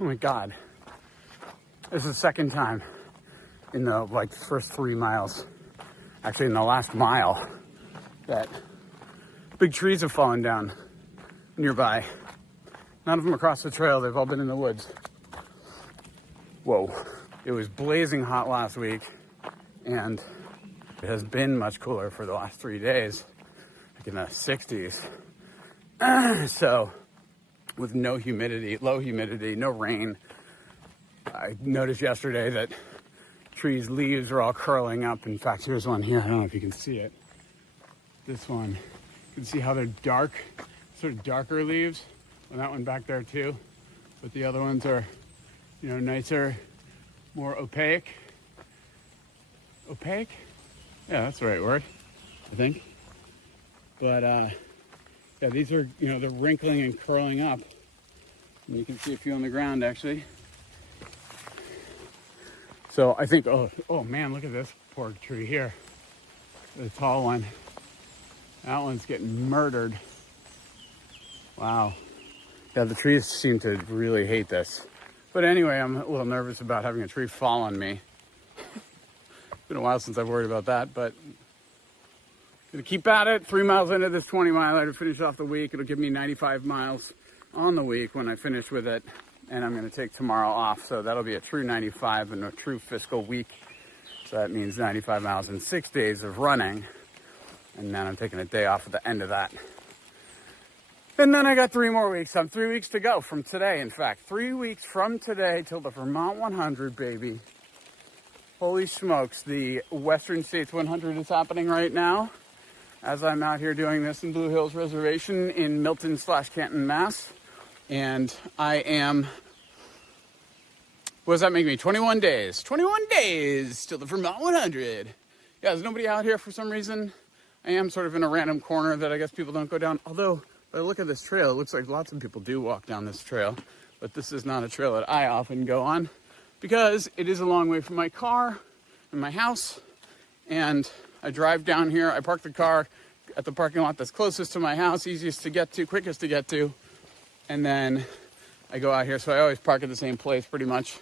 Oh my God. This is the second time in the first 3 miles, actually in the last mile, that big trees have fallen down nearby. None of them across the trail, they've all been in the woods. Whoa. It was blazing hot last week, and it has been much cooler for the last 3 days, like in the 60s. So, with no humidity, low humidity, no rain. I noticed yesterday that trees' leaves are all curling up. In fact, here's one here. I don't know if you can see it. This one. You can see how they're dark, sort of darker leaves. And that one back there too. But the other ones are, nicer, more opaque. Opaque? Yeah, that's the right word, I think. But, yeah, these are, they're wrinkling and curling up. And you can see a few on the ground, actually. So I think, oh man, look at this poor tree here. The tall one. That one's getting murdered. Wow. Yeah, the trees seem to really hate this. But anyway, I'm a little nervous about having a tree fall on me. It's been a while since I've worried about that, but gonna keep at it. 3 miles into this 20 miler to finish off the week. It'll give me 95 miles on the week when I finish with it. And I'm gonna take tomorrow off. So that'll be a true 95 and a true fiscal week. So that means 95 miles in 6 days of running. And then I'm taking a day off at the end of that. And then I got 3 more weeks. I'm 3 weeks to go from today, in fact. 3 weeks from today till the Vermont 100, baby. Holy smokes, the Western States 100 is happening right now as I'm out here doing this in Blue Hills Reservation in Milton/Canton, Mass. And I am, what does that make me? 21 days. 21 days till the Vermont 100. Yeah, there's nobody out here for some reason. I am sort of in a random corner that I guess people don't go down. Although, if I look at this trail, it looks like lots of people do walk down this trail. But this is not a trail that I often go on because it is a long way from my car and my house. And I drive down here. I park the car at the parking lot that's closest to my house, easiest to get to, quickest to get to. And then I go out here. So I always park at the same place pretty much,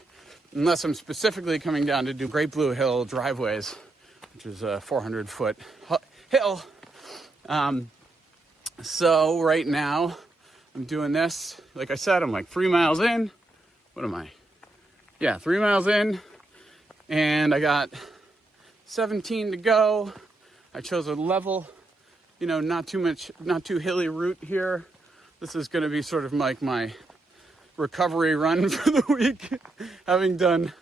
unless I'm specifically coming down to do Great Blue Hill driveways, which is a 400-foot hill. So right now I'm doing this. Like I said, I'm like 3 miles in. What am I? Yeah, 3 miles in. And I got 17 to go. I chose a level, not too hilly route here. This is going to be sort of like my recovery run for the week. Having done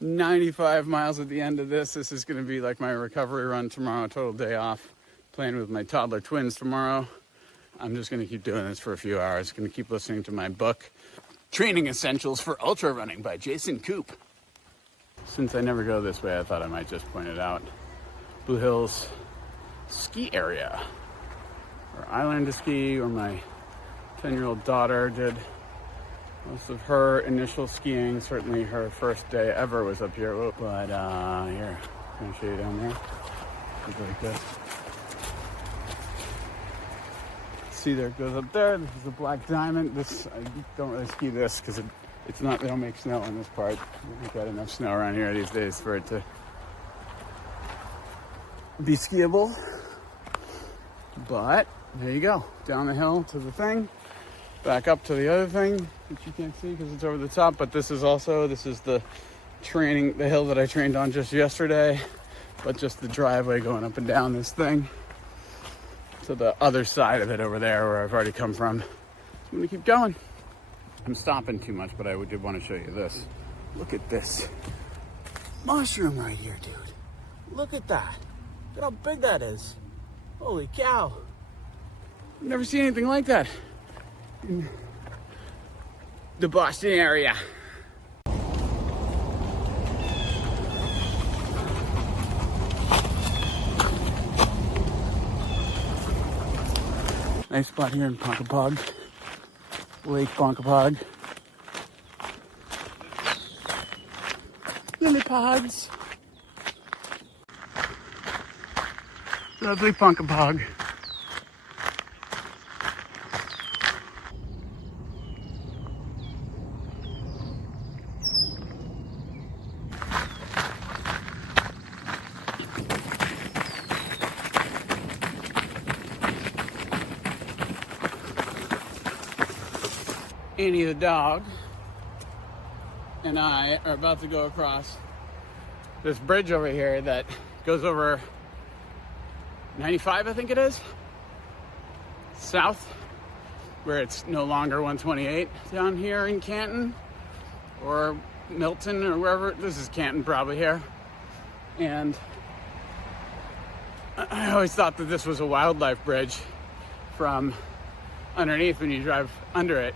95 miles at the end of this is going to be like my recovery run tomorrow, total day off. Playing with my toddler twins tomorrow. I'm just going to keep doing this for a few hours. Going to keep listening to my book, Training Essentials for Ultra Running by Jason Koop. Since I never go this way, I thought I might just point it out. Blue Hills ski area, where I learned to ski, where my 10-year-old daughter did most of her initial skiing. Certainly her first day ever was up here. But here, can I show you down there? It's like this. See, there it goes up there. This is the Black Diamond. This, I don't really ski this because it's not, they don't make snow in this part. We've got enough snow around here these days for it to be skiable. But there you go, down the hill to the thing, back up to the other thing, which you can't see because it's over the top. But this is the hill that I trained on just yesterday, but just the driveway going up and down this thing to the other side of it over there where I've already come from. I'm gonna keep going. I'm stopping too much, but I did want to show you this. Look at this mushroom right here, dude. Look at that. Look how big that is. Holy cow. I've never seen anything like that in the Boston area. Nice spot here in Ponkapog, Lake Ponkapog. Lily pods. Lovely Ponkapog. Annie the dog and I are about to go across this bridge over here that goes over 95, I think it is, south, where it's no longer 128 down here in Canton or Milton or wherever. This is Canton probably here. And I always thought that this was a wildlife bridge from underneath when you drive under it.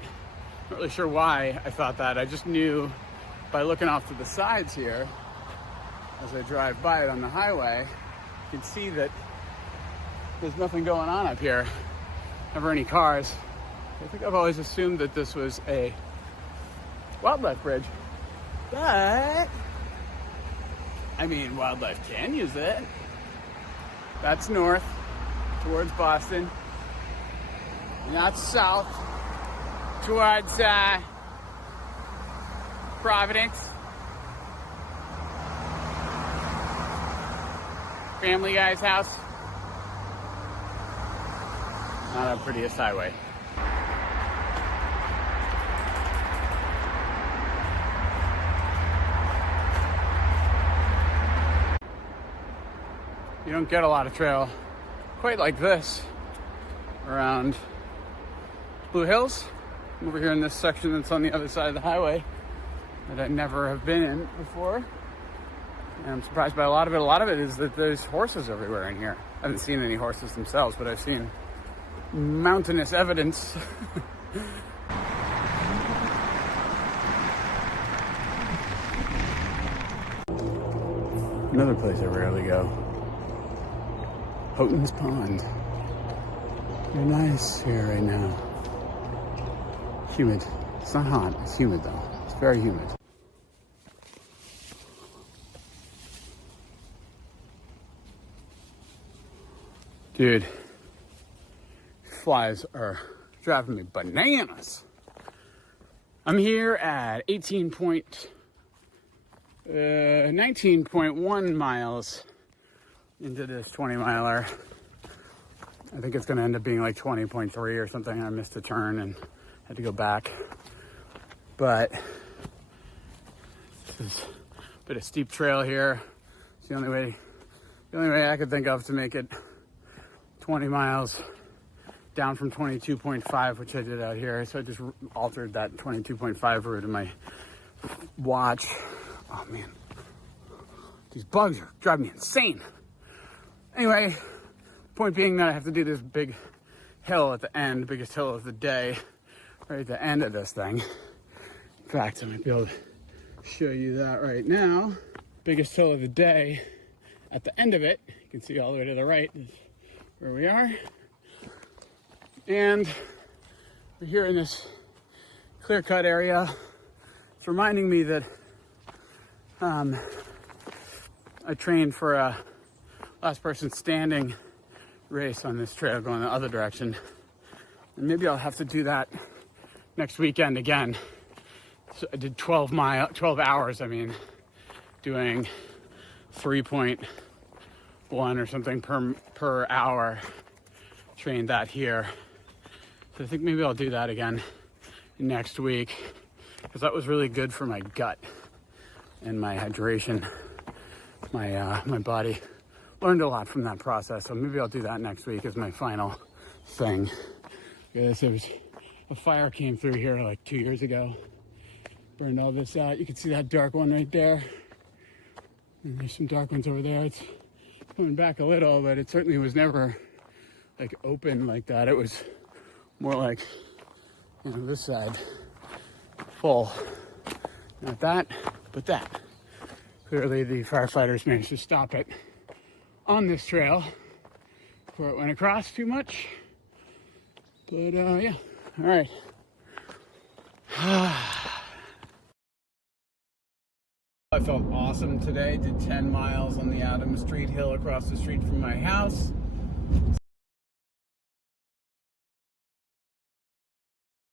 Not really sure why I thought that. I just knew by looking off to the sides here as I drive by it on the highway, you can see that there's nothing going on up here. Never any cars. I think I've always assumed that this was a wildlife bridge. But, I mean, wildlife can use it. That's north, towards Boston. And that's south, towards Providence. Family Guy's house. Not the prettiest highway. You don't get a lot of trail quite like this around Blue Hills. I'm over here in this section that's on the other side of the highway that I never have been in before. And I'm surprised by a lot of it. A lot of it is that there's horses everywhere in here. I haven't seen any horses themselves, but I've seen mountainous evidence. Another place I rarely go. Houghton's Pond. They're nice here right now. Humid. It's not hot, it's humid though. It's very humid. Dude, flies are driving me bananas. I'm here at 19.1 miles into this 20 miler. I think it's gonna end up being like 20.3 or something. I missed a turn and had to go back. But this is a bit of steep trail here. It's the only way I could think of to make it 20 miles down from 22.5, which I did out here. So I just altered that 22.5 route in my watch. Oh man, these bugs are driving me insane. Anyway, point being that I have to do this big hill at the end, biggest hill of the day, right at the end of this thing. In fact, I might be able to show you that right now. Biggest hill of the day. At the end of it, you can see all the way to the right is where we are. And we're here in this clear-cut area. It's reminding me that I trained for a last person standing race on this trail going the other direction. And maybe I'll have to do that next weekend again. So I did 12 hours, doing 3.1 or something per hour. Trained that here. So I think maybe I'll do that again next week, because that was really good for my gut and my hydration. My body learned a lot from that process, so maybe I'll do that next week as my final thing. Because there was a fire came through here like 2 years ago, burned all this out. You can see that dark one right there, and there's some dark ones over there. It's coming back a little, but it certainly was never like open like that. It was more like, this side full. Not that, but that. Clearly the firefighters managed to stop it on this trail before it went across too much. But yeah, all right. I felt awesome today. Did 10 miles on the Adams Street Hill across the street from my house.